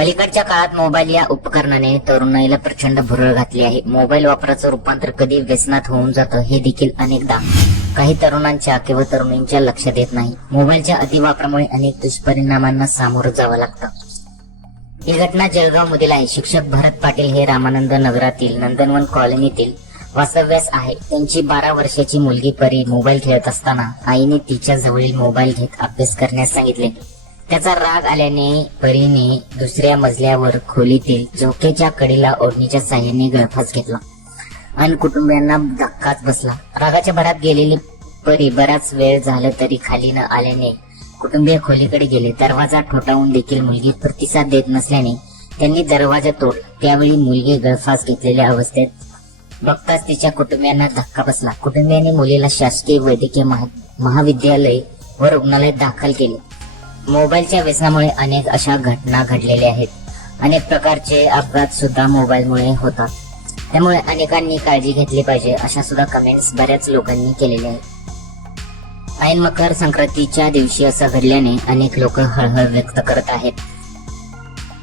अलीकडच्या काळात मोबाईल या उपकरणाने तरुणाईला प्रचंड भुरळ घातली आहे. मोबाईल वापराचं रूपांतर कधी व्यसनात होऊन जातं हे देखील अनेकदा काही तरुणांच्या किंवा तरुणींच्या लक्षात येत नाही. मोबाईलच्या अतिवापरामुळे अनेक दुष्परिणामांना सामोरं जावं लागतं. ही घटना जळगाव मधील आहे. शिक्षक भरत पाटील हे रामानंद नगरातील नंदनवन कॉलनीतील वास्तव्यास आहे. त्यांची 12 वर्षाची मुलगी परी मोबाईल खेळत असताना आईने तिच्या जवळील मोबाईल घेत अभ्यास करण्यास सांगितले. त्याचा राग आल्याने परीने दुसऱ्या मजल्यावर खोलीतील झोक्याच्या कडेला ओढणीच्या साह्याने गळफास घेतला आणि कुटुंबियांना धक्काच बसला. रागाच्या भरात गेलेली परी बराच वेळ झाला तरी खाली न आल्याने कुटुंबीय खोलीकडे गेले. दरवाजा ठोठावून देखील मुलगी प्रतिसाद देत नसल्याने त्यांनी दरवाजा तोडला. त्यावेळी मुलगी गळफास घेतलेल्या अवस्थेत बघताच तिच्या कुटुंबियांना धक्का बसला. कुटुंबियांनी मुलीला शासकीय वैद्यकीय महाविद्यालय व रुग्णालयात दाखल केले. मोबाईलच्या व्यसनामुळे अनेक अशा घटना घडलेल्या आहेत. अनेक प्रकारचे अपघात सुद्धा मोबाईलमुळे होतात. त्यामुळे अनेकांनी काळजी घेतली पाहिजे अशा सुद्धा कमेंट्स बऱ्याच लोकांनी केलेल्या आहेत. ऐन मकर संक्रांतीच्या दिवशी असं घडल्याने अनेक लोक हळहळ व्यक्त करत आहेत.